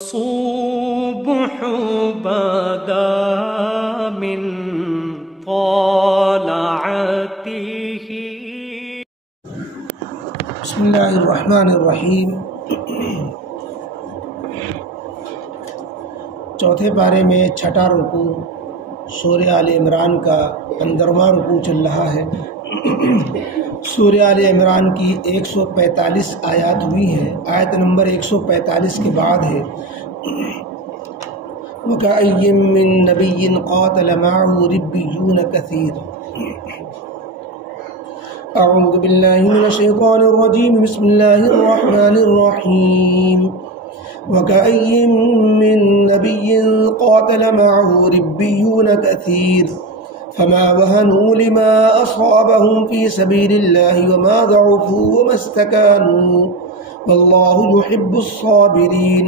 الصبح بدا من طلعته. بسم اللہ الرحمن الرحیم۔ چوتھے پارے میں چھٹا رکوع سورہ آل عمران کا 15واں رکوع چل رہا ہے۔ سورہ آل عمران کی 145 آیات ہوئی ہیں۔ آیت نمبر 145 کے بعد ہے وَكَأَيٍّ مِّن نَبِيٍّ قَاتَلَ مَعَهُ رِبِّيُّونَ كَثِيرٌ۔ اعوذ باللہ من الشیطان الرجیم، بسم اللہ الرحمن الرحیم۔ وَكَأَيٍّ مِّن نَبِيٍّ قَاتَلَ مَعَهُ رِبِّيُّونَ كَثِيرٌ فما وهنوا لما أصابهم في سبيل الله وما ضعفوا وما استكانوا والله يحب الصابرين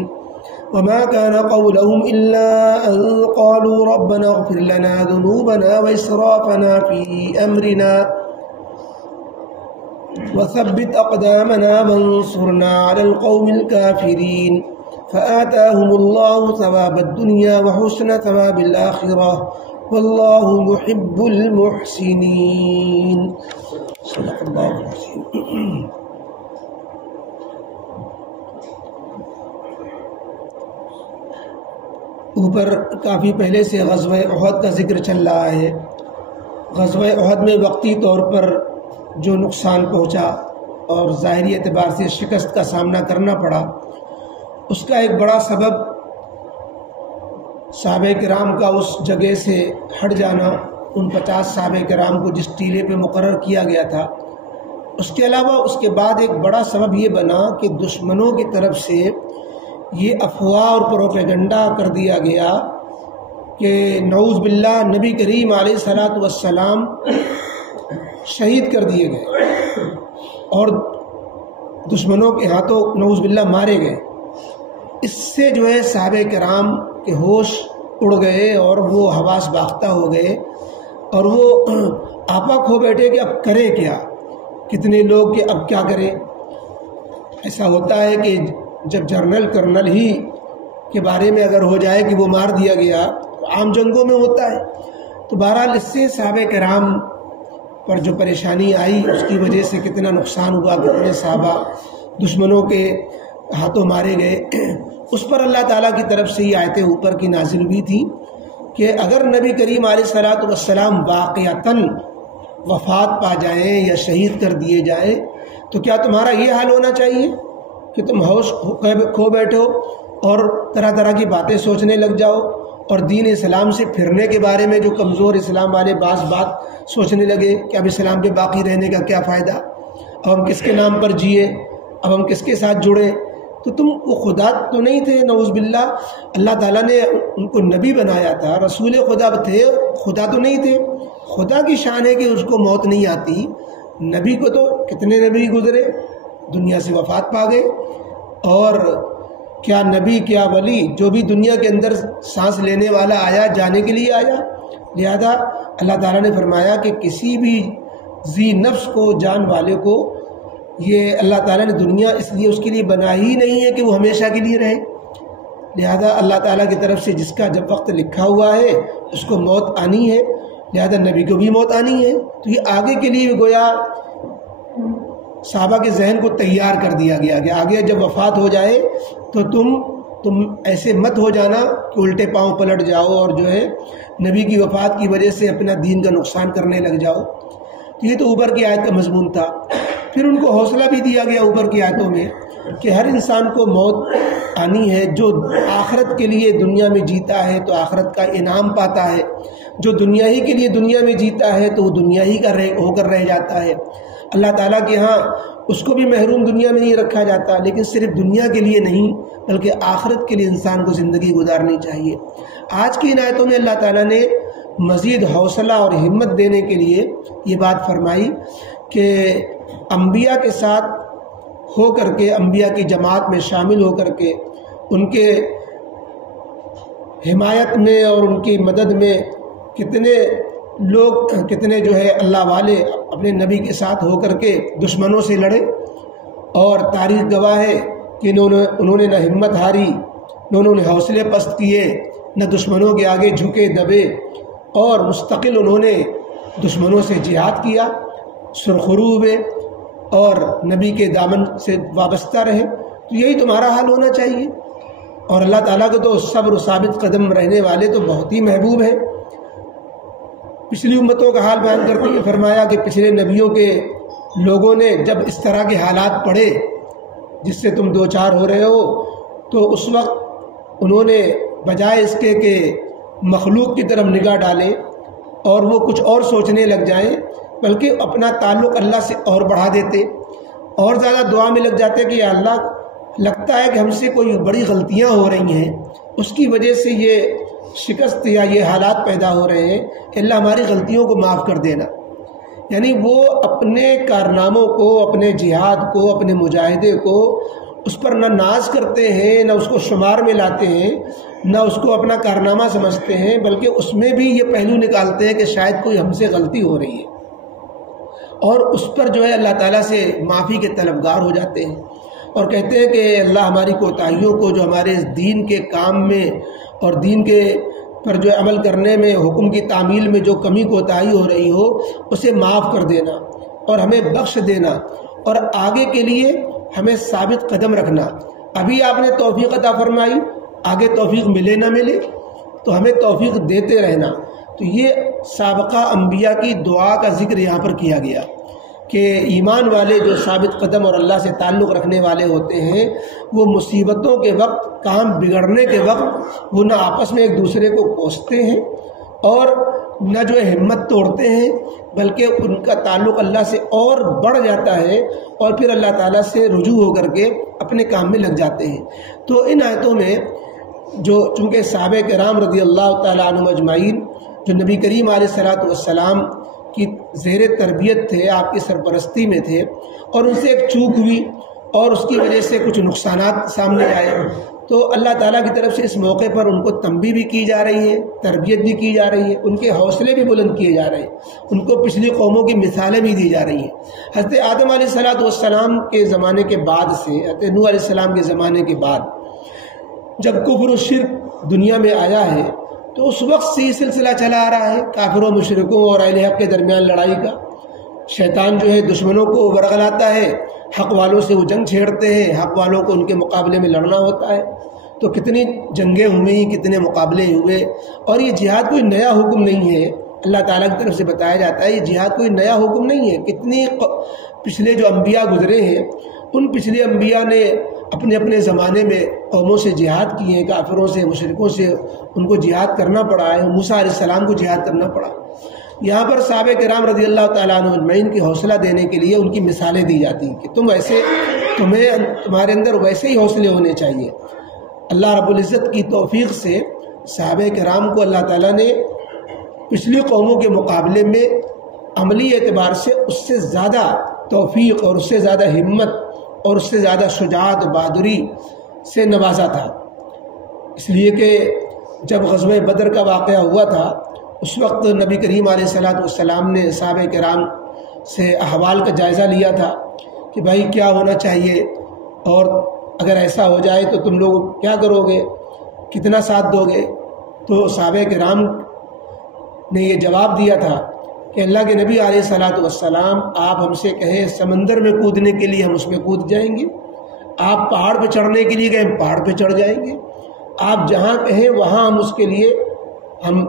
وما كان قولهم إلا أن قالوا ربنا اغفر لنا ذنوبنا وإسرافنا في أمرنا وثبت أقدامنا وانصرنا على القوم الكافرين فآتاهم الله ثواب الدنيا وحسن ثواب الآخرة واللہ یحب المحسنین۔ صدق اللہ العظیم۔ اوپر کافی پہلے سے غزوہ احد کا ذکر چل رہا ہے۔ غزوہ احد میں وقتی طور پر جو نقصان پہنچا اور ظاہری اعتبار سے شکست کا سامنا کرنا پڑا، اس کا ایک بڑا سبب صحابہ کرام کا اس جگہ سے ہٹ جانا، ان 50 صحابہ کرام کو جس ٹیلے پہ مقرر کیا گیا تھا۔ اس کے علاوہ اس کے بعد ایک بڑا سبب یہ بنا کہ دشمنوں کی طرف سے یہ افواہ اور پروپیگنڈا کر دیا گیا کہ نعوذ باللہ نبی کریم علیہ الصلاۃ والسلام شہید کر دیے گئے اور دشمنوں کے ہاتھوں نعوذ باللہ مارے گئے۔ اس سے جو ہے صحابہ کرام کے ہوش اڑ گئے اور وہ حواس باختہ ہو گئے اور وہ آپا کھو بیٹھے کہ اب کرے کیا، کتنے لوگ کہ اب کیا کریں۔ ایسا ہوتا ہے کہ جب جنرل کرنل ہی کے بارے میں اگر ہو جائے کہ وہ مار دیا گیا، عام جنگوں میں ہوتا ہے۔ تو بہرحال اس سے صحابہ کرام پر جو پریشانی آئی، اس کی وجہ سے کتنا نقصان ہوا، کتنے صحابہ دشمنوں کے ہاتھوں مارے گئے، اس پر اللہ تعالیٰ کی طرف سے یہ آیتیں اوپر کی نازل ہوئی تھی کہ اگر نبی کریم علیہ الصلاۃ والسلام واقعتاً وفات پا جائیں یا شہید کر دیے جائیں تو کیا تمہارا یہ حال ہونا چاہیے کہ تم ہوش کھو بیٹھو اور طرح طرح کی باتیں سوچنے لگ جاؤ اور دین اسلام سے پھرنے کے بارے میں جو کمزور اسلام والے بعض بات سوچنے لگے کہ اب اسلام پہ باقی رہنے کا کیا فائدہ، اب ہم کس کے نام پر جیے، اب ہم کس کے ساتھ جڑے۔ تو تم وہ خدا تو نہیں تھے، نعوذ باللہ اللہ تعالیٰ نے ان کو نبی بنایا تھا، رسول خدا تھے، خدا تو نہیں تھے۔ خدا کی شان ہے کہ اس کو موت نہیں آتی۔ نبی کو تو کتنے نبی گزرے، دنیا سے وفات پا گئے، اور کیا نبی کیا ولی جو بھی دنیا کے اندر سانس لینے والا آیا جانے کے لیے آیا۔ لہذا اللہ تعالیٰ نے فرمایا کہ کسی بھی ذی نفس کو، جان والے کو، یہ اللہ تعالیٰ نے دنیا اس لیے اس کے لیے بنائی ہی نہیں ہے کہ وہ ہمیشہ کے لیے رہے۔ لہذا اللہ تعالیٰ کی طرف سے جس کا جب وقت لکھا ہوا ہے اس کو موت آنی ہے، لہذا نبی کو بھی موت آنی ہے۔ تو یہ آگے کے لیے گویا صحابہ کے ذہن کو تیار کر دیا گیا کہ آگے جب وفات ہو جائے تو تم ایسے مت ہو جانا کہ الٹے پاؤں پلٹ جاؤ اور جو ہے نبی کی وفات کی وجہ سے اپنا دین کا نقصان کرنے لگ جاؤ۔ تو یہ تو اوپر کی آیت کا مضمون تھا۔ پھر ان کو حوصلہ بھی دیا گیا اوپر کی آیتوں میں کہ ہر انسان کو موت آنی ہے، جو آخرت کے لیے دنیا میں جیتا ہے تو آخرت کا انعام پاتا ہے، جو دنیا ہی کے لیے دنیا میں جیتا ہے تو وہ دنیا ہی کا ہو کر رہ جاتا ہے۔ اللہ تعالیٰ کے ہاں اس کو بھی محروم دنیا میں نہیں رکھا جاتا، لیکن صرف دنیا کے لیے نہیں بلکہ آخرت کے لیے انسان کو زندگی گزارنی چاہیے۔ آج کی ان آیتوں میں اللہ تعالیٰ نے مزید حوصلہ اور ہمت دینے کے لیے یہ بات فرمائی کہ انبیاء کے ساتھ ہو کر کے، انبیاء کی جماعت میں شامل ہو کر کے، ان کے حمایت میں اور ان کی مدد میں کتنے لوگ، کتنے جو ہے اللہ والے اپنے نبی کے ساتھ ہو کر کے دشمنوں سے لڑے، اور تاریخ گواہ ہے کہ انہوں نے نہ ہمت ہاری نہ انہوں نے حوصلے پست کیے، نہ دشمنوں کے آگے جھکے دبے، اور مستقل انہوں نے دشمنوں سے جہاد کیا، سرخرو ہوئے اور نبی کے دامن سے وابستہ رہے۔ تو یہی تمہارا حال ہونا چاہیے۔ اور اللہ تعالیٰ کو تو صبر و ثابت قدم رہنے والے تو بہت ہی محبوب ہیں۔ پچھلی امتوں کا حال بیان کرتے ہوئے فرمایا کہ پچھلے نبیوں کے لوگوں نے جب اس طرح کے حالات پڑھے جس سے تم دو چار ہو رہے ہو، تو اس وقت انہوں نے بجائے اس کے کہ مخلوق کی طرف نگاہ ڈالیں اور وہ کچھ اور سوچنے لگ جائیں، بلکہ اپنا تعلق اللہ سے اور بڑھا دیتے، اور زیادہ دعا میں لگ جاتے کہ یا اللہ، لگتا ہے کہ ہم سے کوئی بڑی غلطیاں ہو رہی ہیں، اس کی وجہ سے یہ شکست یا یہ حالات پیدا ہو رہے ہیں، کہ اللہ ہماری غلطیوں کو معاف کر دینا۔ یعنی وہ اپنے کارناموں کو، اپنے جہاد کو، اپنے مجاہدے کو اس پر نہ ناز کرتے ہیں، نہ اس کو شمار میں لاتے ہیں، نہ اس کو اپنا کارنامہ سمجھتے ہیں، بلکہ اس میں بھی یہ پہلو نکالتے ہیں کہ شاید کوئی ہم سے غلطی ہو رہی ہے، اور اس پر جو ہے اللہ تعالیٰ سے معافی کے طلبگار ہو جاتے ہیں، اور کہتے ہیں کہ اللہ ہماری کوتاہیوں کو، جو ہمارے دین کے کام میں اور دین کے پر جو عمل کرنے میں، حکم کی تعمیل میں جو کمی کوتاہی ہو رہی ہو، اسے معاف کر دینا اور ہمیں بخش دینا، اور آگے کے لیے ہمیں ثابت قدم رکھنا۔ ابھی آپ نے توفیق عطا فرمائی، آگے توفیق ملے نہ ملے تو ہمیں توفیق دیتے رہنا۔ تو یہ سابقہ انبیاء کی دعا کا ذکر یہاں پر کیا گیا کہ ایمان والے جو ثابت قدم اور اللہ سے تعلق رکھنے والے ہوتے ہیں، وہ مصیبتوں کے وقت، کام بگڑنے کے وقت، وہ نہ آپس میں ایک دوسرے کو کوستے ہیں اور نہ جو ہے ہمت توڑتے ہیں، بلکہ ان کا تعلق اللہ سے اور بڑھ جاتا ہے، اور پھر اللہ تعالیٰ سے رجوع ہو کر کے اپنے کام میں لگ جاتے ہیں۔ تو ان آیتوں میں جو چونکہ صحابہ کرام رضی اللہ تعالیٰ عنہم اجمعین جو نبی کریم علیہ الصلوۃ والسلام کی زیر تربیت تھے، آپ کی سرپرستی میں تھے، اور ان سے ایک چوک ہوئی اور اس کی وجہ سے کچھ نقصانات سامنے آئے، تو اللہ تعالیٰ کی طرف سے اس موقع پر ان کو تنبیہ بھی کی جا رہی ہے، تربیت بھی کی جا رہی ہے، ان کے حوصلے بھی بلند کیے جا رہے ہیں، ان کو پچھلی قوموں کی مثالیں بھی دی جا رہی ہیں۔ حضرت آدم علیہ الصلوۃ والسلام کے زمانے کے بعد سے، حضرت نوح علیہ السلام کے زمانے کے بعد جب کفر و شرک دنیا میں آیا ہے، تو اس وقت سے یہ سلسلہ چلا آ رہا ہے کافروں، مشرکوں اور اہل حق کے درمیان لڑائی کا۔ شیطان جو ہے دشمنوں کو ورغلاتا ہے، حق والوں سے وہ جنگ چھیڑتے ہیں، حق والوں کو ان کے مقابلے میں لڑنا ہوتا ہے۔ تو کتنی جنگیں ہوئیں، کتنے مقابلے ہوئے، اور یہ جہاد کوئی نیا حکم نہیں ہے، اللہ تعالیٰ کی طرف سے بتایا جاتا ہے یہ جہاد کوئی نیا حکم نہیں ہے۔ کتنی پچھلے جو انبیاء گزرے ہیں، ان پچھلے انبیاء نے اپنے اپنے زمانے میں قوموں سے جہاد کیے ہیں، کافروں سے، مشرکوں سے ان کو جہاد کرنا پڑا ہے، موسیٰ علیہ السلام کو جہاد کرنا پڑا۔ یہاں پر صحابہ کرام رضی اللہ تعالیٰ عنہ اجمعین کی حوصلہ دینے کے لیے ان کی مثالیں دی جاتی ہیں کہ تمہارے اندر ویسے ہی حوصلے ہونے چاہیے۔ اللہ رب العزت کی توفیق سے صحابہ کرام کو اللہ تعالیٰ نے پچھلی قوموں کے مقابلے میں عملی اعتبار سے اس سے زیادہ توفیق اور اس سے زیادہ ہمت اور اس سے زیادہ شجاعت و بہادری سے نوازا تھا، اس لیے کہ جب غزوہ بدر کا واقعہ ہوا تھا، اس وقت نبی کریم علیہ الصلوۃ والسلام نے صحابہ کرام سے احوال کا جائزہ لیا تھا کہ بھائی کیا ہونا چاہیے، اور اگر ایسا ہو جائے تو تم لوگ کیا کرو گے، کتنا ساتھ دو گے؟ تو صحابہ کرام نے یہ جواب دیا تھا کہ اللہ کے نبی علیہ الصلوۃ والسلام، آپ ہم سے کہیں سمندر میں کودنے کے لیے ہم اس میں کود جائیں گے، آپ پہاڑ پہ چڑھنے کے لیے کہیں ہم پہاڑ پہ چڑھ جائیں گے، آپ جہاں کہیں وہاں ہم اس کے لیے ہم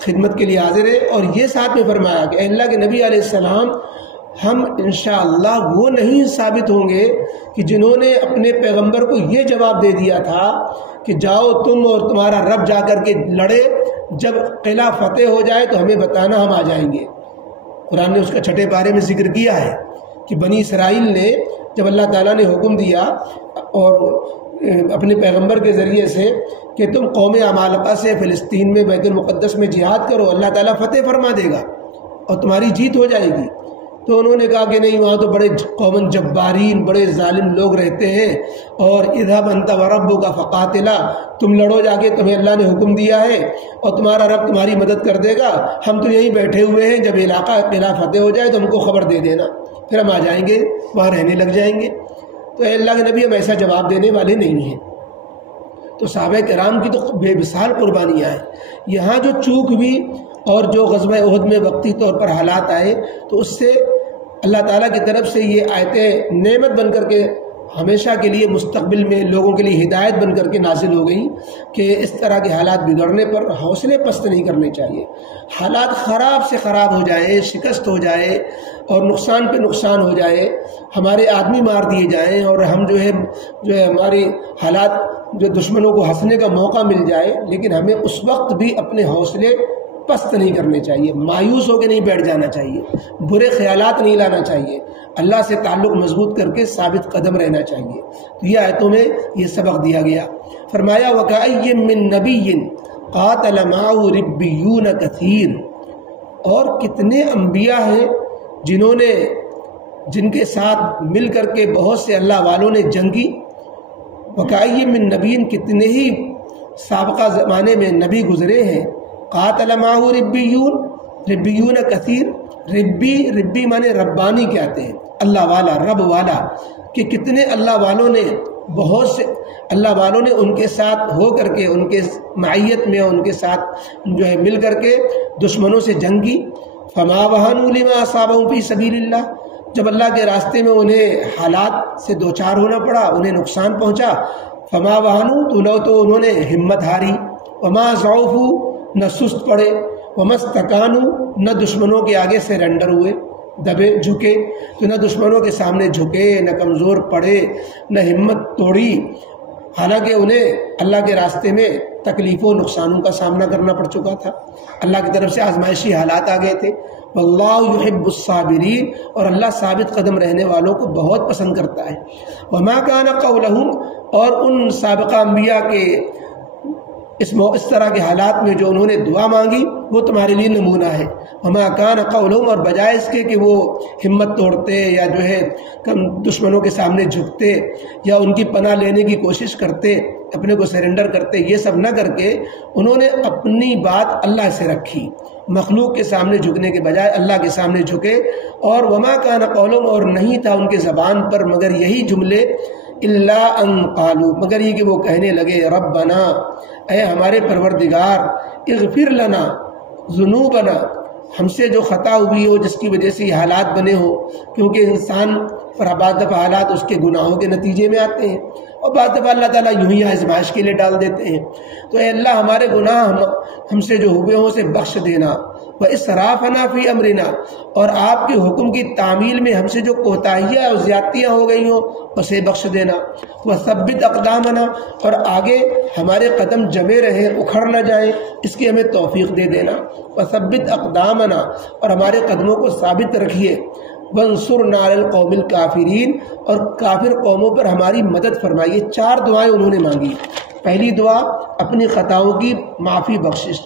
خدمت کے لیے حاضر ہیں۔ اور یہ ساتھ میں فرمایا کہ اے اللہ کے نبی علیہ السلام، ہم انشاءاللہ وہ نہیں ثابت ہوں گے کہ جنہوں نے اپنے پیغمبر کو یہ جواب دے دیا تھا کہ جاؤ تم اور تمہارا رب جا کر کے لڑے، جب قلعہ فتح ہو جائے تو ہمیں بتانا، ہم آ جائیں گے۔ قرآن نے اس کا 6 پارے میں ذکر کیا ہے کہ بنی اسرائیل نے جب اللہ تعالیٰ نے حکم دیا اور اپنے پیغمبر کے ذریعے سے کہ تم قوم عمالقہ سے فلسطین میں بیت المقدس میں جہاد کرو، اللہ تعالیٰ فتح فرما دے گا اور تمہاری جیت ہو جائے گی، تو انہوں نے کہا کہ نہیں، وہاں تو بڑے قومن جبارین، بڑے ظالم لوگ رہتے ہیں، اور اذهب انت وربک فقاتلا، تم لڑو جا کے، تمہیں اللہ نے حکم دیا ہے اور تمہارا رب تمہاری مدد کر دے گا، ہم تو یہیں بیٹھے ہوئے ہیں، جب علاقہ قلعہ فتح ہو جائے تو ہم کو خبر دے دینا، پھر ہم آ جائیں گے، وہاں رہنے لگ جائیں گے۔ تو اے اللہ کے نبی، ہم ایسا جواب دینے والے نہیں ہیں۔ تو صحابہ کرام کی تو بے مثال قربانیاں ہیں۔ یہاں جو چوک ہوئی اور جو غزوہ احد میں وقتی طور پر حالات آئے تو اس سے اللہ تعالیٰ کی طرف سے یہ آیتیں نعمت بن کر کے ہمیشہ کے لیے مستقبل میں لوگوں کے لیے ہدایت بن کر کے نازل ہو گئیں کہ اس طرح کے حالات بگڑنے پر حوصلے پست نہیں کرنے چاہیے۔ حالات خراب سے خراب ہو جائے، شکست ہو جائے اور نقصان پہ نقصان ہو جائے، ہمارے آدمی مار دیے جائیں اور ہم جو ہے ہماری حالات جو دشمنوں کو ہنسنے کا موقع مل جائے، لیکن ہمیں اس وقت بھی اپنے حوصلے پست نہیں کرنے چاہیے، مایوس ہو کے نہیں بیٹھ جانا چاہیے، برے خیالات نہیں لانا چاہیے، اللہ سے تعلق مضبوط کر کے ثابت قدم رہنا چاہیے۔ تو یہ آیتوں میں یہ سبق دیا گیا۔ فرمایا وَكَأَيٍّ مِّن نَبِيٍّ قَاتَلَ مَعَهُ رِبِّيُّونَ كَثِيرٌ، اور کتنے انبیاء ہیں جن کے ساتھ مل کر کے بہت سے اللہ والوں نے جنگی۔ وَكَأَيٍّ مِّن نَبِيٍّ، کتنے ہی سابقہ زمانے میں نبی گزرے ہیں۔ قاتل معه ربیون کثیر، ربی مانے ربانی کہتے ہیں، اللہ والا، رب والا، کہ کتنے اللہ والوں نے، بہت سے اللہ والوں نے ان کے ساتھ ہو کر کے، ان کے معیت میں ان کے ساتھ جو ہے مل کر کے دشمنوں سے جنگ کی۔ فما وهنوا لما اصابهم في سبيل اللہ، جب اللہ کے راستے میں انہیں حالات سے دوچار ہونا پڑا، انہیں نقصان پہنچا، فما وهنوا تو انہوں نے ہمت ہاری، وما ضعفوا نہ سست پڑے، ومستکانوا نہ دشمنوں کے آگے سرنڈر ہوئے، دبے جھکے، تو نہ دشمنوں کے سامنے جھکے، نہ کمزور پڑے، نہ ہمت توڑی، حالانکہ انہیں اللہ کے راستے میں تکلیفوں نقصانوں کا سامنا کرنا پڑ چکا تھا، اللہ کی طرف سے آزمائشی حالات آ گئے تھے۔ واللہ یحب الصابرین، اور اللہ ثابت قدم رہنے والوں کو بہت پسند کرتا ہے۔ وما کان قولہم، اور ان سابقہ انبیاء کے اس طرح کے حالات میں جو انہوں نے دعا مانگی وہ تمہارے لیے نمونہ ہے۔ وما کان قولہم، اور بجائے اس کے کہ وہ ہمت توڑتے یا جو ہے دشمنوں کے سامنے جھکتے یا ان کی پناہ لینے کی کوشش کرتے، اپنے کو سرنڈر کرتے، یہ سب نہ کر کے انہوں نے اپنی بات اللہ سے رکھی، مخلوق کے سامنے جھکنے کے بجائے اللہ کے سامنے جھکے۔ اور وما کان قولہم، اور نہیں تھا ان کے زبان پر مگر یہی جملے، الا ان قالوا، مگر یہ کہ وہ کہنے لگے، ربنا، اے ہمارے پروردگار، اغفر لنا ذنوبنا، ہم سے جو خطا ہوئی ہو جس کی وجہ سے یہ حالات بنے ہو، کیونکہ انسان پر بعض دفعہ حالات اس کے گناہوں کے نتیجے میں آتے ہیں اور بعض دفعہ اللہ تعالیٰ یوں ہی آزمائش کے لیے ڈال دیتے ہیں۔ تو اے اللہ ہمارے گناہ ہم سے جو ہوئے ہوں اسے بخش دینا، وَإِسْرَافَنَا فِي أَمْرِنَا، اور آپ کے حکم کی تعمیل میں ہم سے جو کوتاہیاں اور زیادتیاں ہو گئی ہوں اسے بخش دینا، وَثَبِّتْ أَقْدَامَنَا، اور آگے ہمارے قدم جمے رہیں، اکھڑ نہ جائیں، اس کی ہمیں توفیق دے دینا، وَثَبِّتْ أَقْدَامَنَا، اور ہمارے قدموں کو ثابت رکھیے، وَانصُرْنَا عَلَى الْقَوْمِ الْكَافِرِينَ، اور کافر قوموں پر ہماری مدد فرمائیے۔ 4 دعائیں انہوں نے مانگی۔ پہلی دعا اپنی خطاؤں کی معافی بخشش،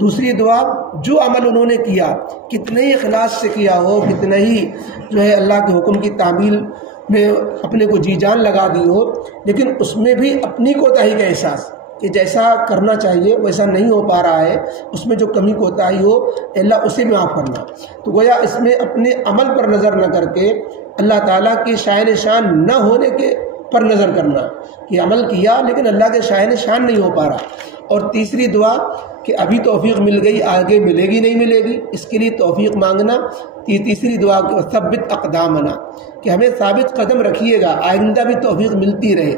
دوسری دعا جو عمل انہوں نے کیا کتنے ہی اخلاص سے کیا ہو، کتنے ہی جو ہے اللہ کے حکم کی تعمیل میں اپنے کو جی جان لگا دی ہو، لیکن اس میں بھی اپنی کوتاہی کا احساس کہ جیسا کرنا چاہیے ویسا نہیں ہو پا رہا ہے، اس میں جو کمی کوتاہی ہو اللہ اسے معاف کرنا۔ تو گویا اس میں اپنے عمل پر نظر نہ کر کے اللہ تعالیٰ کے شائن شان نہ ہونے کے پر نظر کرنا کہ عمل کیا لیکن اللہ کے شائن شان نہیں ہو پا رہا۔ اور تیسری دعا کہ ابھی توفیق مل گئی، آگے ملے گی نہیں ملے گی، اس کے لیے توفیق مانگنا۔ تیسری دعا کہ ثبت اقدامنا، کہ ہمیں ثابت قدم رکھیے گا، آئندہ بھی توفیق ملتی رہے۔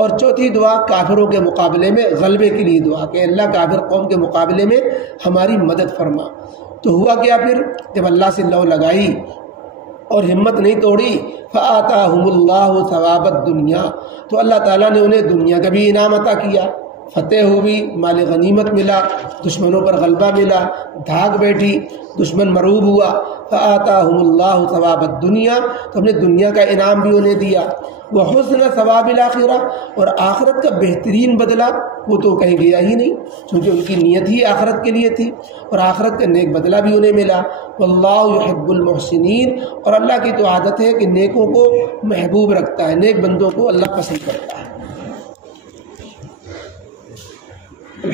اور چوتھی دعا کافروں کے مقابلے میں غلبے کے لیے دعا کہ اللہ کافر قوم کے مقابلے میں ہماری مدد فرما۔ تو ہوا کیا پھر جب اللہ سے لو لگائی اور ہمت نہیں توڑی، فآتاہم اللہ ثواب الدنیا، تو اللہ تعالیٰ نے انہیں دنیا کا بھی انعام عطا کیا، فتح ہوئی، مال غنیمت ملا، دشمنوں پر غلبہ ملا، دھاگ بیٹھی، دشمن مرعوب ہوا، فآتاہم اللہ ثواب الدنیا، تو ہم نے دنیا کا انعام بھی انہیں دیا، وحسن ثواب الآخرہ، اور آخرت کا بہترین بدلہ وہ تو کہیں گیا ہی نہیں، کیونکہ ان کی نیت ہی آخرت کے لیے تھی، اور آخرت کا نیک بدلہ بھی انہیں ملا۔ واللہ یحب المحسنین، اور اللہ کی تو عادت ہے کہ نیکوں کو محبوب رکھتا ہے، نیک بندوں کو اللہ پسند کرتا ہے۔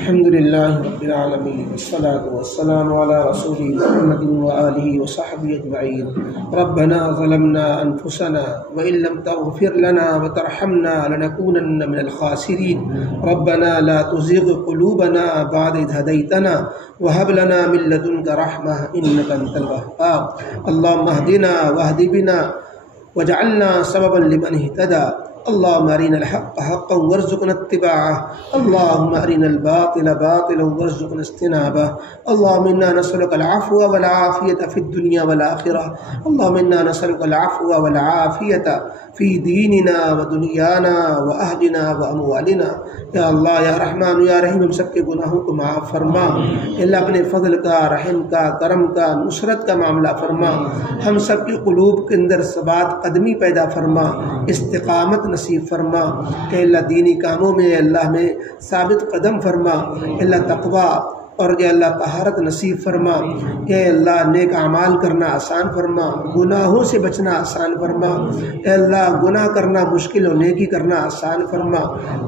الحمد لله رب العالمين والصلاة والسلام على رسوله محمد وآله وصحبه أجمعين. ربنا ظلمنا أنفسنا وإن لم تغفر لنا وترحمنا لنكونن من الخاسرين. ربنا لا تزغ قلوبنا بعد إذ هديتنا وهب لنا من لدنك رحمة إنك أنت الوهاب. اللهم اهدنا واهد بنا واجعلنا سببا لمن اهتدى. اللهم أرنا الحق حقا وارزقنا اتباعه. اللهم أرنا الباطل باطلا وارزقنا اجتنابه. اللهم إنا نسألك العفو والعافية في الدنيا والآخرة. اللهم إنا نسألك العفو والعافية في ديننا ودنيانا وأهلنا وأموالنا. یا اللہ یا رحمان یا رحیم ہم سب کے گناہوں کو معاف فرما. اللہ اپنے فضل کا، رحم کا، کرم کا، نصرت کا معاملہ فرما. ہم سب کی قلوب کے اندر ثبات قدمی پیدا فرما، استقامت نصیب فرما. اے اللہ دینی کاموں میں اے اللہ میں ثابت قدم فرما. اے اللہ تقوی اور اے اللہ طہارت نصیب فرما. اے اللہ نیک اعمال کرنا آسان فرما، گناہوں سے بچنا آسان فرما. اے اللہ گناہ کرنا مشکل اور نیکی کرنا آسان فرما.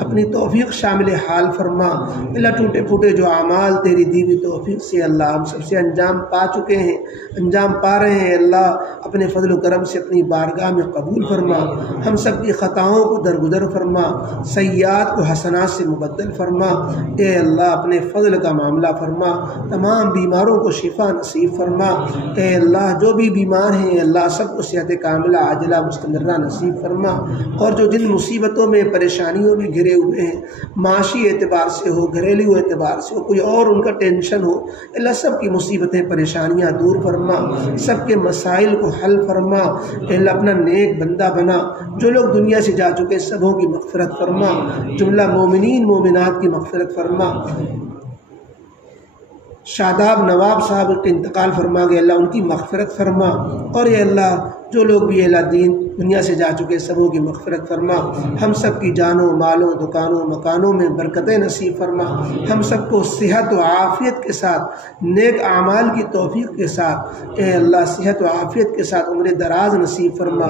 اپنی توفیق شامل حال فرما. اللہ ٹوٹے پھوٹے جو اعمال تیری دی ہوئی توفیق سے اللہ ہم سب سے انجام پا چکے ہیں، انجام پا رہے ہیں، اللہ اپنے فضل و کرم سے اپنی بارگاہ میں قبول فرما. ہم سب کی خطاؤں کو درگزر فرما، سیئات کو حسنات سے مبدل فرما. اے اللہ اپنے فضل کا معاملہ فرما. تمام بیماروں کو شفا نصیب فرما. اے اللہ جو بھی بیمار ہیں اللہ سب کو صحت کاملہ عاجلہ مستمرہ نصیب فرما. اور جو جن مصیبتوں میں پریشانیوں میں گھرے ہوئے ہیں، معاشی اعتبار سے ہو، گھریلو اعتبار سے ہو، کوئی اور ان کا ٹینشن ہو، اللہ سب کی مصیبتیں پریشانیاں دور فرما، سب کے مسائل کو حل فرما. اے اللہ اپنا نیک بندہ بنا. جو لوگ دنیا سے جا چکے سبوں کی مغفرت فرما. جملہ مومنین مومنات کی مغفرت فرما. شاداب نواب صاحب کے انتقال فرما گئے، اللہ ان کی مغفرت فرما. اور اے اللہ جو لوگ بھی اللہ دین دنیا سے جا چکے سبوں کی مغفرت فرما. ہم سب کی جانوں مالوں دکانوں مکانوں میں برکتیں نصیب فرما. ہم سب کو صحت و عافیت کے ساتھ نیک اعمال کی توفیق کے ساتھ اے اللہ صحت و عافیت کے ساتھ عمر دراز نصیب فرما.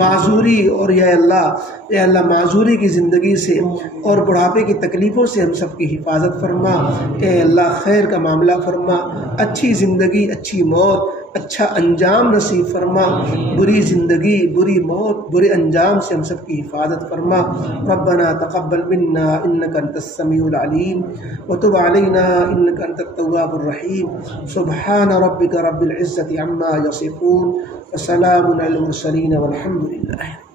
معذوری اور اے اللہ معذوری کی زندگی سے اور بڑھاپے کی تکلیفوں سے ہم سب کی حفاظت فرما. اے اللہ خیر کا معاملہ فرما. اچھی زندگی، اچھی موت، اچھا انجام نصیب فرما. بری زندگی، بری موت، برے انجام سے ہم سب کی حفاظت فرما. ربنا تقبل منا انك انت السميع العليم وتب علينا انك انت التواب الرحيم. سبحان ربك رب العزة عما يصفون وسلام على المرسلين والحمد لله.